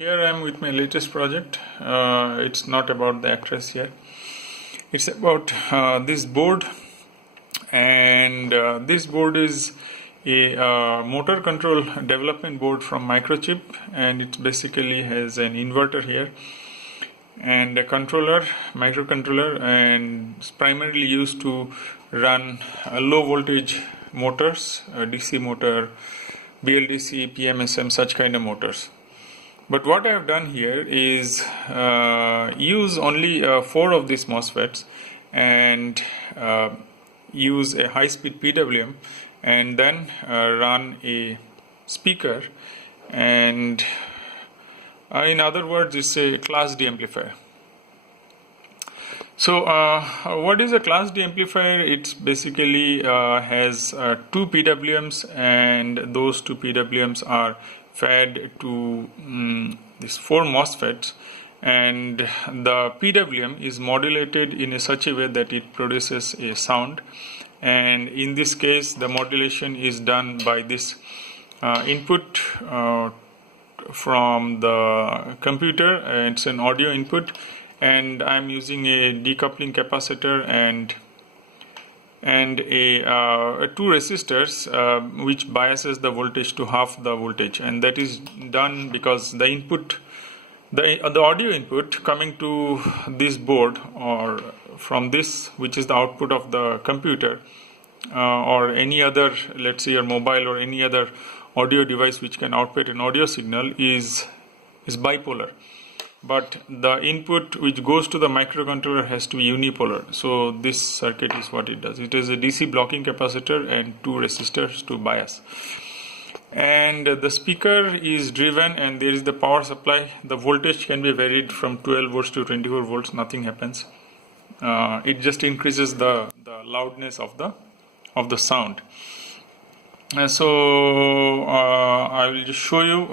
Here I am with my latest project. It's not about the actress here. It's about this board, and this board is a motor control development board from Microchip, and it basically has an inverter here and a controller, microcontroller, and it's primarily used to run low voltage motors, DC motor, BLDC, PMSM, such kind of motors. But what I have done here is use only 4 of these MOSFETs and use a high-speed PWM, and then run a speaker, and in other words, it's a Class D amplifier. So what is a Class D amplifier? It basically has 2 PWMs, and those 2 PWMs are fed to these 4 MOSFETs, and the PWM is modulated in such a way that it produces a sound, and in this case the modulation is done by this input from the computer. It's an audio input, and I'm using a decoupling capacitor and a 2 resistors which biases the voltage to half the voltage, and that is done because the input, the audio input coming to this board, or from this, which is the output of the computer, or any other, let's say your mobile or any other audio device which can output an audio signal, is bipolar. But the input which goes to the microcontroller has to be unipolar. So this circuit is what it does. It is a DC blocking capacitor and 2 resistors to bias. And the speaker is driven, and there is the power supply. The voltage can be varied from 12 volts to 24 volts. Nothing happens. It just increases the loudness of the sound. So I will just show you.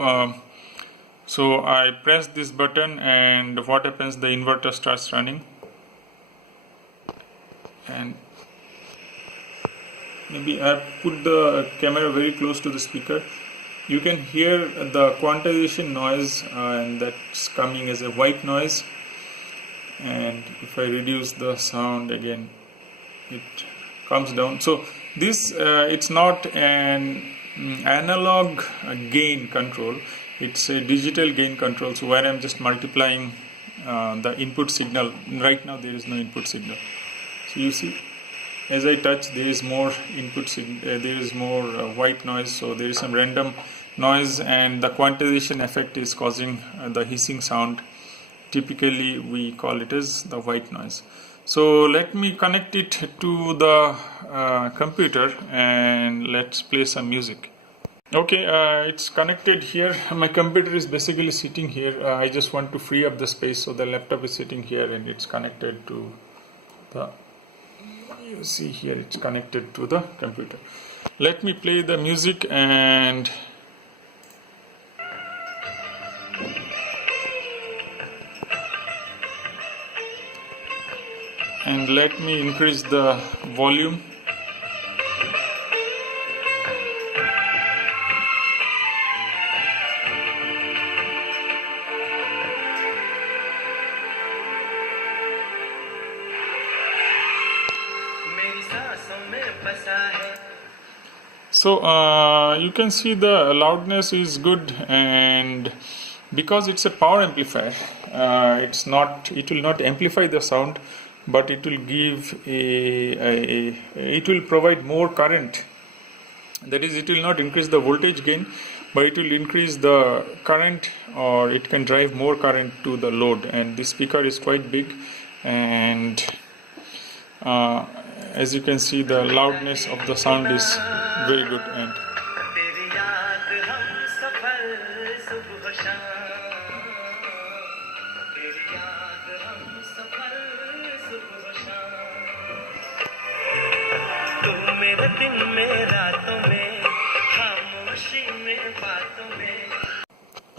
So I press this button, and what happens, the inverter starts running, and maybe I put the camera very close to the speaker. You can hear the quantization noise, and that's coming as a white noise. And if I reduce the sound again, it comes down. So this it's not an analog gain control. It's a digital gain control, so where I'm just multiplying the input signal. Right now there is no input signal. So you see, as I touch, there is more input signal, there is more white noise, so there is some random noise, and the quantization effect is causing the hissing sound. Typically we call it as the white noise. So let me connect it to the computer, and let's play some music. Okay, it's connected here. My computer is basically sitting here. I just want to free up the space, so the laptop is sitting here, and it's connected to the, you see here, it's connected to the computer. Let me play the music, and let me increase the volume. So you can see the loudness is good, and because it's a power amplifier, it will not amplify the sound, but it will give it will provide more current. That is, it will not increase the voltage gain, but it will increase the current, or it can drive more current to the load. And this speaker is quite big, and as you can see, the loudness of the sound is very good. And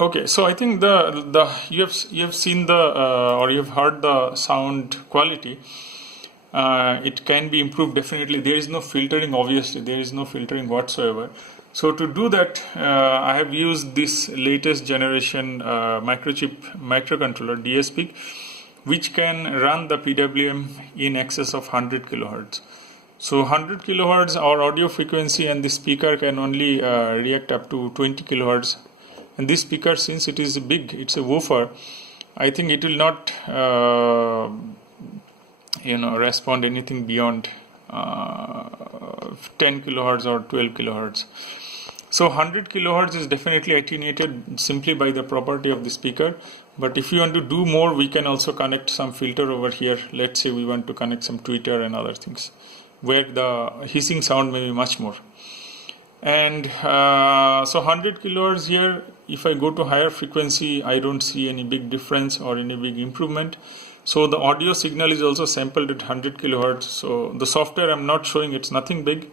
okay, so I think you have seen the or you have heard the sound quality. It can be improved definitely. There is no filtering, obviously there is no filtering whatsoever. So to do that, I have used this latest generation microcontroller dsPIC, which can run the PWM in excess of 100 kilohertz. So 100 kilohertz our audio frequency, and the speaker can only react up to 20 kilohertz. And this speaker, since it is big, it's a woofer, I think it will not respond anything beyond 10 kilohertz or 12 kilohertz. So 100 kilohertz is definitely attenuated simply by the property of the speaker. But if you want to do more, we can also connect some filter over here. Let's say we want to connect some tweeter and other things, where the hissing sound may be much more. And so 100 kilohertz here, if I go to higher frequency, I don't see any big difference or any big improvement. So the audio signal is also sampled at 100 kilohertz. So the software I'm not showing, it's nothing big.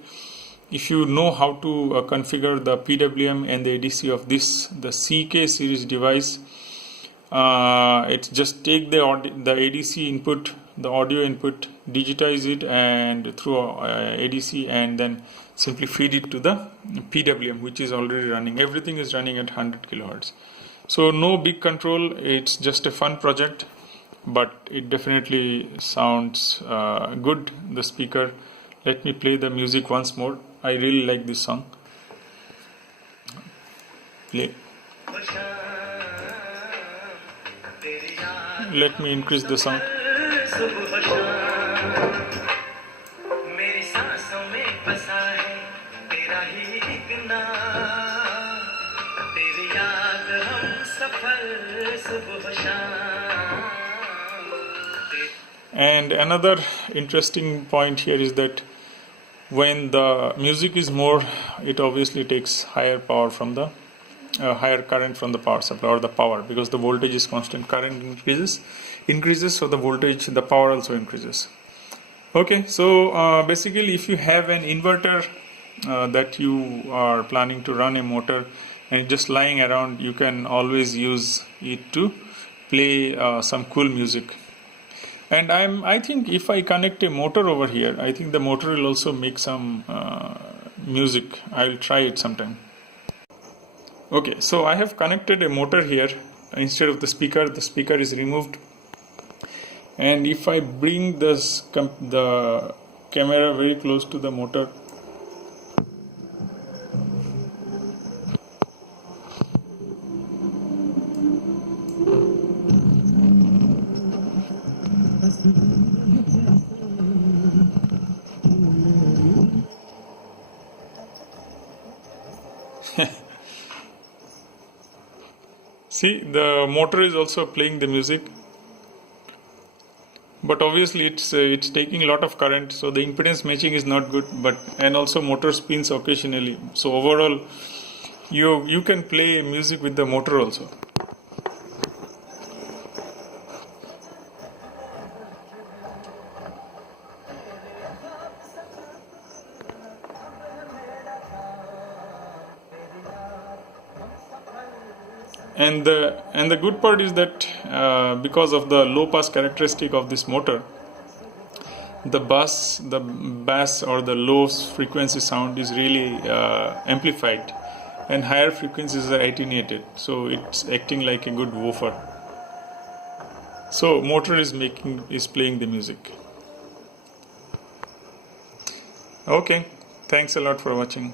If you know how to configure the PWM and the ADC of this, the CK series device, it's just take the ADC input, the audio input, digitize it and through ADC, and then simply feed it to the PWM, which is already running. Everything is running at 100 kilohertz. So no big control, it's just a fun project, but it definitely sounds good, the speaker. Let me play the music once more. I really like this song. Play. Let me increase the sound. And another interesting point here is that when the music is more, it obviously takes higher power from the higher current from the power supply or the power, because the voltage is constant. Current increases, so the voltage, the power also increases. Okay, so basically, if you have an inverter that you are planning to run a motor and it's just lying around, you can always use it to play some cool music. And I think if I connect a motor over here, I think the motor will also make some music. I will try it sometime. Okay, so I have connected a motor here instead of the speaker is removed. And if I bring the camera very close to the motor, see, the motor is also playing the music, but obviously it's taking a lot of current, so the impedance matching is not good. And also motor spins occasionally. So overall, you can play music with the motor also. And the good part is that because of the low pass characteristic of this motor, the bass or the low frequency sound is really amplified, and higher frequencies are attenuated, so it's acting like a good woofer. So motor is playing the music. Okay, thanks a lot for watching.